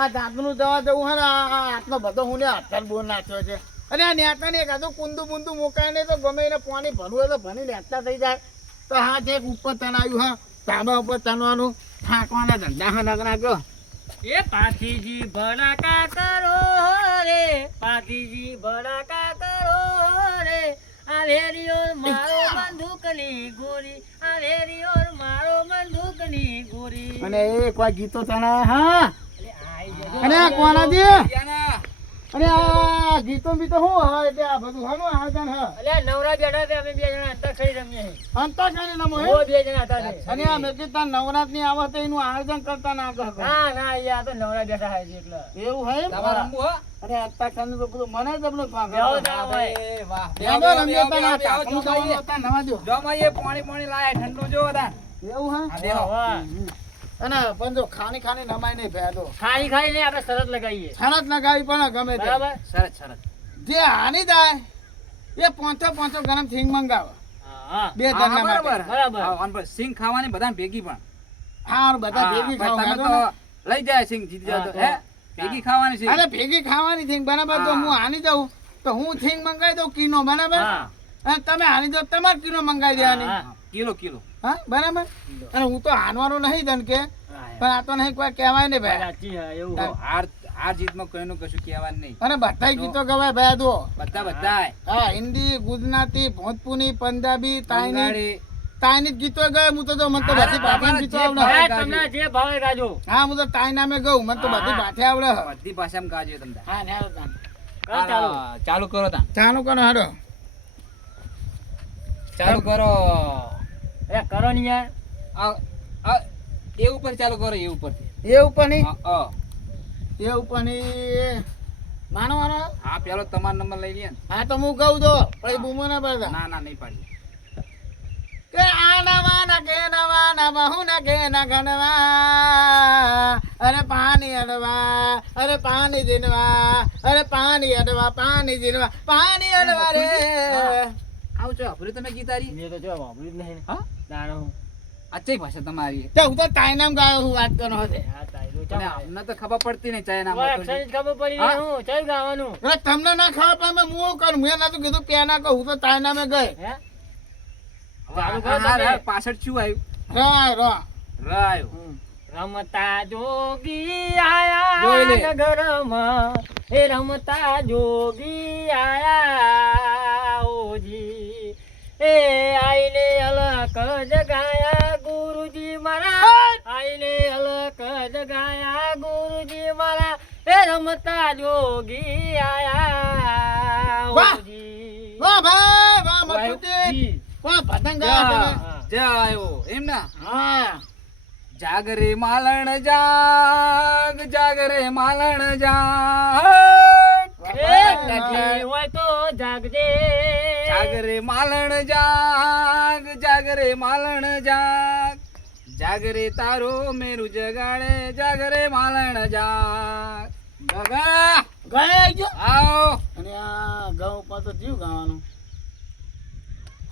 આ દાંતનું દવા દેવું હે ને આટલો બધો હું ને હાથર બોર નાખ્યો છે અને આ નેતા ને એકાદો કુંદુ બુંદુ મુકાય ને તો ગમે એને પાણી ભરવું હોય તો ભણી લેતા થઈ જાય તો હા જે ઉપર તણાયું હા ધાબા ઉપર તણવાનું થાકવાના ધંધા હા નાખ્યો એ પાથીજી ભડાકા કરો રે પાથીજી ભડાકા કરો રે આ વેરિયો મારો બંદૂકની ગોરી આ વેરિયો મારો બંદૂકની ગોરી અને એ કોઈ ગીતો તણાય હા અને આ કોનાજી અને આ ગીતો બીતો શું હા એટલે આ બધું હાનું આયોજન હા અલ્યા નવરા બેઠા છે અમે બે જણા અંતાક્ષરી રમીએ અંતાક્ષરી નમો ઓ બે જણા હતા તે. અને આ મેં કીધું નવરાત્રી આવે તો એનું આયોજન કરતા ના કહો ના ના યાર તો નવરા બેઠા છે એટલે એવું હે તમારે રમવું હો અને અંતાક્ષરી તો બધું મને જ બધું ભાગ બેહો ના હોય વાહ બેહો રમ્યો તા ના ચાકનું જવાનું હતા નવા દો જોમાઈએ પાણી લાય ઠંડુ જો તા એવું હે આ દેહો અને પણ જો ખાની ખાની નમાય નહીં ભેદો ખાઈ ખાઈ ને આપણે શરત લગાવીએ છણત લગાવી પણ ગમે તે બરાબર સરસ જે હાની જાય એ પાંચો ગરમ થીંગ મંગાવે હા બે જણના માટે બરાબર બરાબર. હા ઓન પર સિંગ ખાવાની બધા ભેગી પણ હા બધા ભેગી હા, ખાવ તમે હેડો તો ને. લઈ જાય સિંગ જીતી જાય તો હે ભેગી ખાવાની છે અરે ભેગી ખાવાની થીંગ બરાબર તો હા. હું હાની જાઉં તો હું થીંગ મંગાવી દઉં કિનો બરાબર હા અને તમે હાની જાઓ તમારે કિલો મંગાવી દેવાની હા. કિલો હા બરાબર અને હું તો હાનવાનો નહીં તને કે પણ આ તો નહીં કોઈ કહેવાય ને ભાઈ સાચી હે એવું હા. હો. હાર જીતમાં કોઈનું કશું કહેવાનું નહીં અને બધા ગીતો ગવાય ભાઈ દો બધા હા હિન્દી ગુજરાતી ભોજપુરી પંજાબી તાઈની બંગાળી તાઈની ગીતો ગયો હું તો જો મને તો હા, બધી ભાષામાં ગીતો જે આવડે ભાવે. તમને જે ભાવે ગાજો હા હું તો તાઈ નામે ગઉં મને તો બધી ભાષા આવડે બધી ભાષામાં ગાજો તમને હા ને કરો ચાલો ચાલુ કરો તા ચાલુ કરો હેડો ચાલુ કરો એ કરો ને યાર એ ઉપર ચાલુ કરો એ ઉપરથી એ ઉપર ની હા, એ ઉપર ની માનવાનો હા પેલો તમારો નંબર લઈ લે ને હા તો હું કહું તો પછી બૂમો ના પડતા ના નહીં પાડી કે આ નવા ના કે નવા ના બહુ ના કે ના ગણવા અરે પાણી અડવા અરે પાણી દિનવા અરે પાણી અડવા પાણી દિનવા પાણી અડવા રે આવું છો આપણે તમે ગીતારી મેં તો જો વાપર્યું જ નહીં ને. હા દાણો હું. અચ્છા ભાષા તમારી તો હું તો તાઈ નામ ગાયો હું વાત કરો છે હા તાયરો અને ચાલો. અમને તો ખબર પડતી નહીં ચાય ઓય, અક્ષરની જ ખબર પડી હા? નહીં હું ચાલ ગાવાનું હવે તમને ના ખબર પણ હું કરું મેં નતું કીધું કે ના કહું હું તો તાઈ નામે ગઈ હે ચાલુ કરો તમે. પાછળ શું આવ્યું રાય રો ર આવ્યું રમતા જોગી જોઈ લે. આયા નગરમાં એ રમતા જોગી આયા ઓજી એ આઈને અલક જગાયા ગુરુજી મારા આઈને અલક જગાયા ગુરુજી મારા એ રમતા જોગી આયા વાહ! ઓજી વાહ ભાઈ વાહ વાહ, મતુજી જી. વાહ પતંગ ગાયા તમે હા. જ આવ્યો એમ ના હા જાગરે માલણ જાગરે માલણ જાગ એ કઠી હોય તો જાગજે જાગરે માલણ જાગરે માલણ જાગરે તારો મેરું જગાડે જાગરે માલણ જાગ ગગા ગયા ગયો આવો અને આ ઘઉં ઉપર તો જીવ ગાવાનું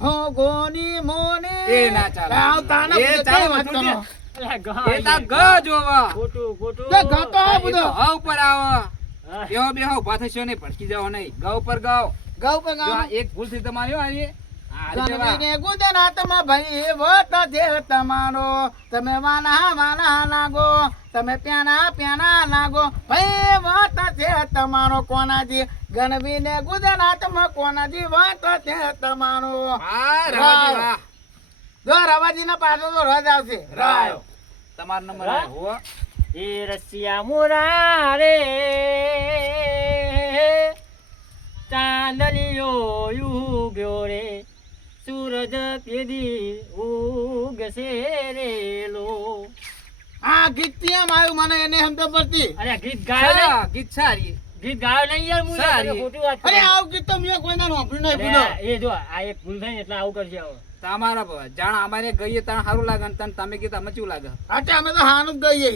હો ગોની મોની એ ના ચાલે. આવતા ના એ બધે ચાલે કઈ વાત બધું કરો અલા, ગા એ તા ગ જોવા ખોટું ખોટું તે ગા તો આ એ બધો તો હ ઉપર આવો હા. બેહો ઉભા થશો નહીં ભટકી જાઓ નહીં ગા ઉપર ગાઓ ઘઉં પર જો આ ગાવાનું એક ભૂલ થી તમારી હો આની. આ રીતે વા. ગણવીને ગુજરાતમાં ભાઈ વટ છે તમારો તમે વાના વાના લાગો તમે પ્યાના પ્યાના લાગો ભાઈ વટ છે તમારો કોનાજી ગણવીને ગુજરાતમાં કોનાજી વટ છે તમારો હા રવાજી વાહ. જો રવાજીના પાછો તો રજ આવશે રાયો તમારો નંબર હા? આવ્યો હો. એ રસિયા મોરા રે ચાંદલિયો ઉગ્યો રે સૂરજ પેદી ઉગશે રેલો આ ગીત કેમ આવ્યું મને એને સમજ પડતી અરે આ ગીત ગાયો ને ચાલો, ગીત સારી ગીત ગાયો નહીં યાર મું સારી. ખોટી વાત અરે કરું. આવું ગીત તો મેં કોઈના નોંધ્યું નહીં અરે પીધો આ એ જો આ એક ભૂલ થઈ ને એટલે આવું કરશે હવે તમારા પર જાણ અમારે ગઈએ તાણ સારું લાગે ને તને તમે કીધું અમે કેવું લાગે આટે અમે તો હાનું જ ગઈએ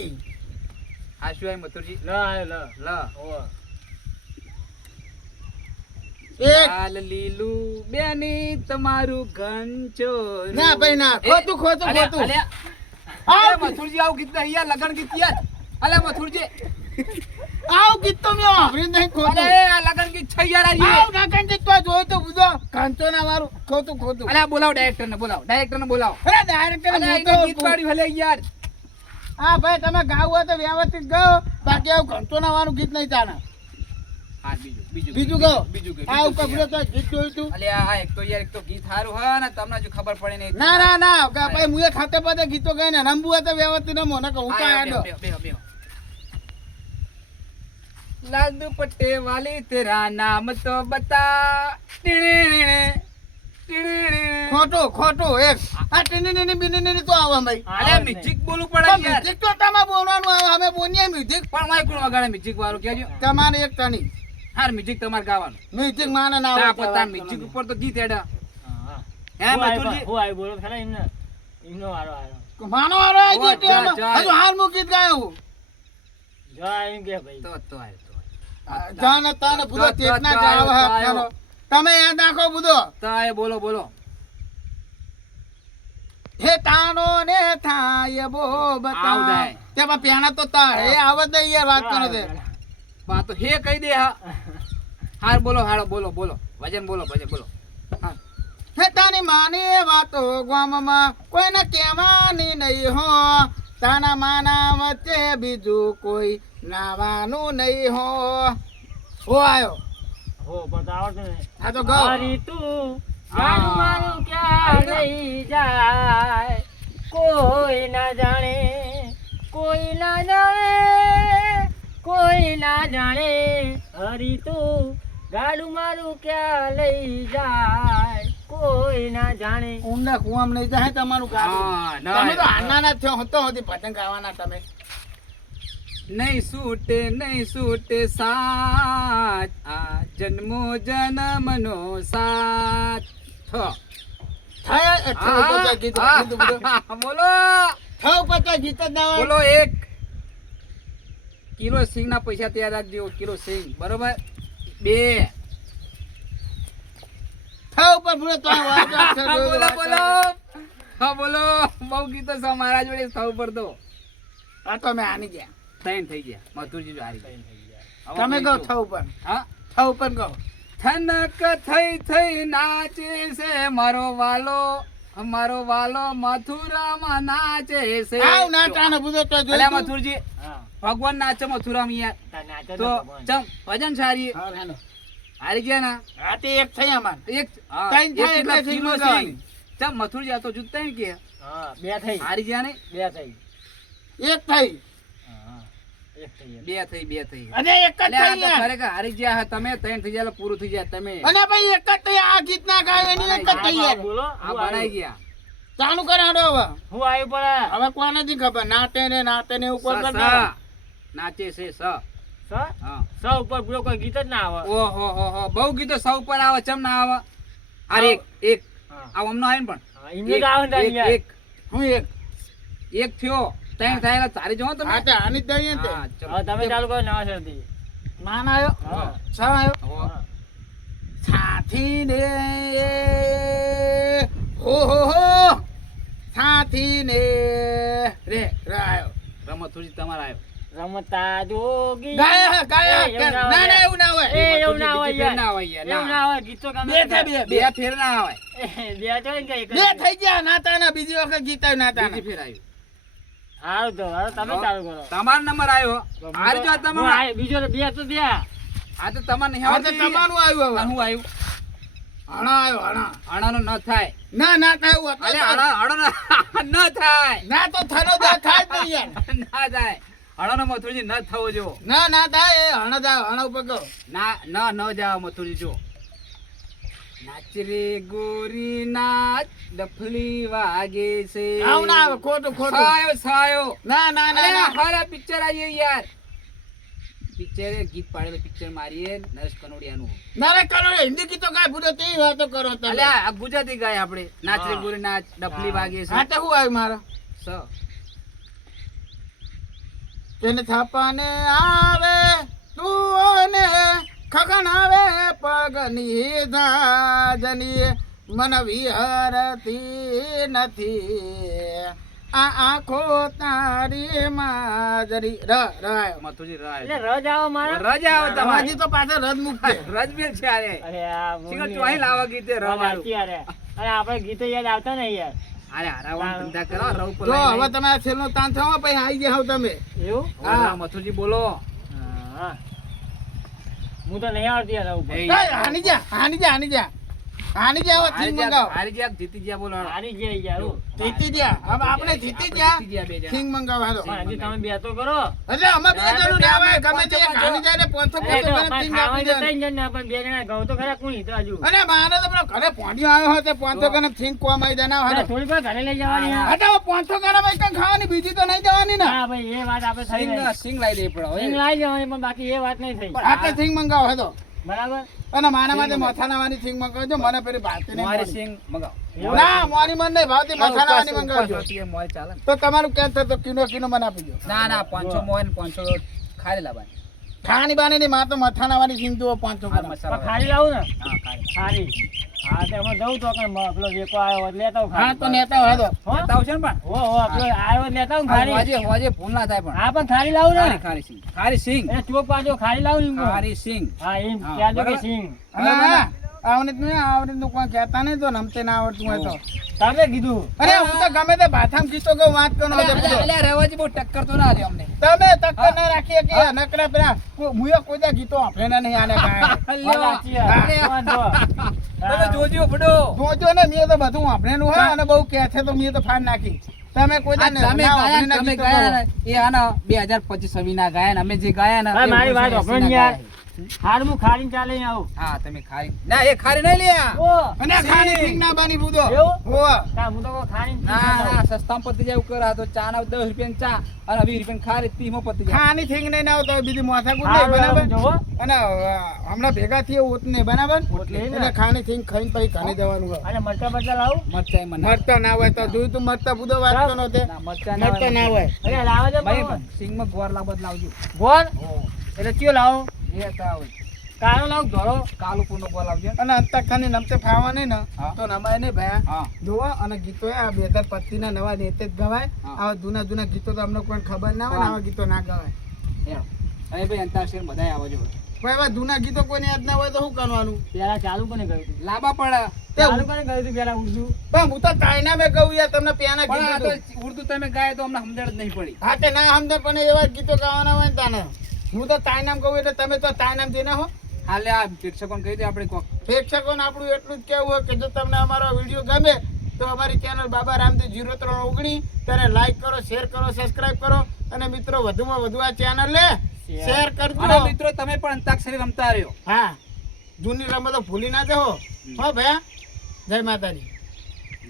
આ શું આવ્યું મથુરજી લ આયો લ લ ઓવા. એક લાલ લીલું બેની તમારું ઘંચો ના ભાઈ ના ખોટું ખોટું ખોટું અરે મથુરજી આવું ગીત નહીં યાર લગન ગીત યાર અલે મથુરજી આવ ગીત તો મેં વાપરી નહીં ખોટું અલે આ લગન ગીત છે યાર આ આવ નાખન ગીત તો જોયું તો બધો કાંચો ના મારું ખોટું અલે બોલાવો ડાયરેક્ટરને બોલાવો અરે ડાયરેક્ટર અલે આ ગીત પાડ્યું હલે યાર હા ભાઈ તમે ગાવ હોય તો વ્યવસ્થિત ગાઓ બાકી આવું ઘંટો ના વાળું ગીત નહીં ચાલે હા બીજું ગાઓ બીજું આવું કપડો તો ગીત જોયું તું અલે આ એક તો ગીત સારું હા ને તમને જો ખબર પડે નહીં ના ભાઈ મુએ ખાતે પાતે ગીતો ગાય ને રમવું હોય તો વ્યવસ્થિત રમો ને કહું કાંઈ આડો બેહો લાલ દુપટ્ટે વાલી તેરા નામ તો બતા ખોટું એક આ ટીની બીની તો આવે ભાઈ અલે મ્યુઝિક બોલવું પડે યાર મ્યુઝિક તો તમારે બોલવાનું આવે અમે બોલીએ મ્યુઝિક પણ માય કોણ વગાડે મ્યુઝિક વાળું કહેજો તમારે એક તણી હાર મ્યુઝિક તમારે ગાવાનું મ્યુઝિક માને ના તા આવડે પતા મ્યુઝિક ઉપર તો ગીત હેડા હે હું આવ્યો મથુરજી હું આવ્યો બોલો ખરા એમનો વારો આવ્યો માનો વાળો આવી ગયો જા, ટીનો. જા. હજુ હાલ હું ગીત ગાયો જો એમ કે ભાઈ તો આય જાને તાને બધો તો ચેતના આવ્યો, જાળવા તો આવ્યો. હાથ તમે યાદ રાખો બધો તો આય બોલો હે તાનો ને થાય બો આવ બતા જાય. તે બા પેણા તો તા હે આવત નહીં યાર વાત કરો તે બા તો હે કહી દે હા હાર બોલો ભજન બોલો હા હે તાની માની વાતો ગામમાં કોઈને કહેવાની નહીં હો તાના માના વચ્ચે બીજું કોઈ નાવાનું નહીં હો આયો હો પણ તો આવડતું નહીં આ તો ગાઓ હરી તું જાણું મારું ક્યાં લઈ જાય કોઈ ના જાણે કોઈ ના જાણે હરી તું ગાડું મારું ક્યાં લઈ જાય કોઈ ના જાણે ઊંડા કુવામાં નહીં જાય તમારું ગાડું હા, ના, તમે તો હા. આનાના થયો હતો હતી પતંગ ગાવાના તમે નહીં છૂટે સાથ આ જન્મો જન્મનો સાથ થાય થયો પચાસ ગીત કીધું બધું. બોલો થયો પચાસ ગીત જ ના બોલો 1 કિલો સિંગ ના પૈસા તૈયાર રાખજો કિલો સિંગ બરોબર 2 થયો પર પૂરો તો આ વાત જ છે, રોજ બોલો વાત બોલો છે. હા બોલો બહુ ગીતો છે મારા જોડે થવું પર તો આ તો મેં આની ગયા ત્રણ થઈ ગયા મથુરજી જો હારી ગયા. તમે કહો હવે થયું પર હા થયું પર કહો થનક થઈ નાચે છે મારો વાલો મથુરામાં નાચે છે આવ નાચાનો બધો તો અલ્યા જોયું તું? મથુરજી હા ભગવાન નાચે મથુરામાં યાર તાર નાચો તો તો ભગવાન. ચમ ભજન સારી હા, હાલો. હારી ગયા ના આ તે એક થઈ અમાર એક હા, ત્રણ થાય એક એટલે કિલો સિંગમાં સિંગ. ચમ મથુરજી આ તો જુત્તા ને કે હા બે થઈ હારી ગયા ને બે થઈ એક થઈ હા એક થઈ એમ. બે થઈ અને એક જ અલ્યા, આ થઈ તો યાર. ખરેખર હારી ગયા હા, તમે ત્રણ થઈ ગયા એટલે પૂરું થઈ ગયા તમે અને ભાઈ એક જ થઈ આ ગીત ના ગાય એની એક જ થઈ યાર બોલો આ હું બનાઈ આવ્યો ગયા ચાલુ કરાડો હવે હું આવ્યો પણ હવે કોને નથી ખબર નાટે ને ઉપર સ, કર સ. નાખો. નાચે છે સ સ હા સ ઉપર પૂરો કોઈ ગીત જ ના આવે ઓહો હો હો બહુ ગીતો સૌ પર આવે ચમ ના આવે અરે એક હા આ અમનો આવે ને પણ હા, એમને જ આવે ને તારી યાર. હું એક થયો ત્રણ થયેલા તારી જો તમે આ તો આની જ દઈએ ને તે. હા, ચલો. હવે તમે ચાલુ કરો નવા શરતી માન આવ્યો હા. છ આવ્યો હો. હા. સાથી ને હો સાથી ને રે આવ્યો રમતુજી તમારા આવ્યો રમતા જોગી ગાયા એ, એવું ના ના એવું ના હોય એ, એવું ના હોય બીજી ફેર યાર. ના આવે યાર, એવું ના. ના હોય ગીતો ગમે બે તે થઈ બે ફેર ના આવે બે તો ને કઈ બે થઈ ગયા નાતા ના બીજી વખત જીતાય નાતા બીજી ફેર આવ્યું હારું તો હવે તમે ચાલુ કરો તમારો નંબર આવ્યો હાર જો હું તમારો આય- બીજો તો બે તો થયા આ તો તમારે નહીં હવે તો આવડતી. તમારું આવ્યું આ હવે હું આવ્યું હણા આવ્યો હણા આણાનો ન થાય ના ના થાય એવું અલે હતું. આણો ન થાય ના તો થનો દા થાય જ નહીં યાર ના થાય આણાનો મથુરજી ન થવો જો ના ના થાય એ હણા જાય હણા ઉપર કહો ના ન જાવ મથુરજી જો નાચ રે ગોરી નાચ ડફલી વાગે છે આવું ના આવે ખોટું ખોટું સાયો ના ના અરે ના ના હારા પિક્ચર આવીએ યાર પિક્ચર ગીત પાડેલું પિક્ચર મારીએ નરેશ કનોડિયાનું ના રે કરો હિન્દી ગીતો ગાય ભૂલો તે વાતો કરો તમે અલ્યા આ ગુજરાતી ગાય આપણે નાચ રે હા. ગોરી નાચ ડફલી વાગે હા છે તો શું આવ્યું મારા સ તેને થાપાને આવે તું ને ખગન આવે પગની ધાજની મન વિહરતી નથી આ આંખો તારી માજરી ર ર આયો. મથુરજી રાય એટલે રજ આવો મારા રજ આવે તમારી તમારી તો પાછો રદ મુકશે. રજબેલ છે અરે અરે આ સિંગર ચોહી લાવા ગીતે રવાળું વાંચી અરે અરે આપણે ગીતો યાદ આવતા ને યાર અરે હારાવાન ધંધા કરો રવ પર જો હવે તમે આ છેલ્લો તાન થવા પછી આવી જાવ તમે. એવું હા મથુરજી બોલો હા હું તો નહીં આવતી યાર ઉપર એ કઈ હાની જા હાની જા હાની જા હાની જા હવે થીમ મંગાવો. હારી ગયા જીતી ગયા બોલો હારી ગયા યાર હું. જીતી ગયા હવે આપણે જીતી ગયા જીતી ગયા બે જણા થીમ મંગાવો હાલો. પણ હજી તમે બે તો કરો એટલે અમે બે જણું લેવાય ગમે તે એક હાની જાય ને 500 અરે તો ગરમ પણ થીમ ખાવા આપી તો દેવાની. ત્રણ જણ ને પણ બે જણા ઘઉં તો ખરા કોણ હિતો હજુ અને મારે તો પેલો ઘરે પોણિયો આવ્યો હોય તે 500 ગરમ થીમ કોમાઈ દેના અરે હાલો. થોડી વાર ઘરે લઈ જવાની હા. હટાવો 500 ગરમ એક ખાવાની બીજી તો નહીં જવાની ને. હા ભાઈ એ વાત આપણે થઈ સિંગ ગઈ સિંગ લાવી દે પડો સિંગ લાવી જવાની પણ બાકી એ વાત નહીં થઈ આપણે થીમ મંગાવો હતો. બરાબર અને મારા માટે મથાનાવાની થીમ મંગાવજો મને પેલી ભાતી નહીં મારી ભાવતી. સિંગ મગાવ એવું? ના મોરી મન નહીં ભાવતી મથાનાવાની મંગાવજો. મોય ચાલે તો તમારું કેમ થતું કિલો કિલો મને આપી દો. ના ના 500 મોય ને 500 ખાઈ લાવવાની ખાવાની બાની ની માં તો મથાનાવાની થીમ જુઓ 500 આ ગરમ. મસાલા પણ ખાલી લાવું ને હા ખાઈ ખાલી હા તો અમે જવું તો કે પેલો વેકો આવ્યો હોય લેતા આવું હા તો ખાલી. નેતા હોય તો હો? લેતા આવશે ને પણ હો હો પેલો આવ્યો હોય લેતા આવું ખાલી હોજે હોજે ભૂલ ના થાય પણ હા પણ ખાલી લાવું ને ખારી સિંગ ખારી સિંગ એને ચોક પાછો ખાલી લાવું ને ખારી સિંગ હા એમ હા, ત્યાં જો કે બરાબર. સિંગ અને હા આવડે નહીં આવડે તો કોઈ કહેતા નહીં તો નમતે ના આવડતું હોય તો. તમે કીધું અરે હું તો ગમે તે ભાથામ ગીતો ગઉં વાત કરો છો બધો. અલ્યા રવાજી બહુ ટક્કર તો ના આલ્યો અમને તમે ટક્કર ના રાખીએ કે નકરા પેલા મુએ કોઈ દા ગીતો આપણે નહીં આને કાંઈ. અલ્યા, સાચી વાત. અરે, વાંધો. તમે જોજો ફડો જોજો ને મેં તો બધું વાપરેલું હોય અને બહુ કે છે તો મેં તો ફાડ નાખી. તમે કોઈ દા આ તમે ના ગાયા વાપરીને ને, તમે ગીતો ગાયા ગાઓ. ને, એ આના 2025 ના ગાયા ને અમે જે ગાયા ને હા, એ મારી વાત 1980 વાપરો ને ના યાર. ગાયા. હાર હું ખાલી ચાલે આવું હા તમે ખારી ના એ ખારી નહીં લ્યા ઓ અને ખાલી ઠીક ના બની બુધો. એવું? હોવે. તા હું તો કહું ખાલી ના ના સસ્તામાં પતી જાય એવું કરે આ તો ચા ના 10 રૂપિયા ચા અને 20 રૂપિયા ખારી 30 માં પતી જાય ખાની ઠીક નહીં ના આવતો બીજી માથાકૂટ નહીં બરાબર. જોવો અને હમણાં ભેગા થઈએ ઓત નહીં બરાબર. ઓત નહીં ને. એટલે ખાની ઠીક ખાઈને પછી ઘરે જવાનું હોય. અને મરચા બરચા લાવું મરચાઈ મને મરતા ના હોય તો જોયું તું મરતા બુધો વાત કરો તે ના મરચા મરતા ના હોય. અરે લાવો છે ભાઈ પણ. સિંગ માં ગોર લાવત લાવજો ગોળ એટલે કયો લાવો એ તા કાળો લાવ ધોળો કાલુપુર નો ગોર લાવજો અને અંતર ખાની નમતે ફાવા નહીં ને હા. તો નમાય નહીં ભાઈ હા જોવા અને ગીતો આ 2025 ના નવા નેતે જ ગવાય. હા. આવા જૂના જૂના ગીતો તો અમને કોઈ ખબર ના હોય ને હા. આવા ગીતો ના ગવાય. એમ અરે ભાઈ અંતાક્ષર બધાય આવજો ભાઈ એવા જૂના ગીતો કોઈને યાદ ના હોય તો શું કરવાનું? પેલા ચાલુ કોને કર્યું હતું લાંબા પડે તે ચાલુ કોને કર્યું હતું પેલા ઉર્દુ પણ હું તો તાયના મેં કહું યાર તમને પ્યાના પણ આ કીધું તો તું. ઉર્દુ તમે ગાય તો અમને સમજણ જ નહીં પડી હા તે ના સમજે પણ એવા જ ગીતો ગાવાના હોય ને તાને. હું તો તાયનામ કહું એટલે તમે તો તાયનામ દેના હો. હાલે આ પ્રેક્ષકોને કહી દે આપણે કોક પ્રેક્ષકોને આપણું એટલું જ કહેવું હોય કે જો તમને અમારો વિડીયો ગમે તો અમારી ચેનલ બાબા રામદેવ 0319 ત્યારે લાઈક કરો, શેર કરો, સબસ્ક્રાઇબ કરો અને મિત્રો વધુમાં વધુ આ ચેનલ લે શેર અને કરજો. મિત્રો તમે પણ અંતાક્ષરી રમતા રહ્યો હા જૂની રમતો ભૂલી ના જવો. હો ભયા જય માતાજી.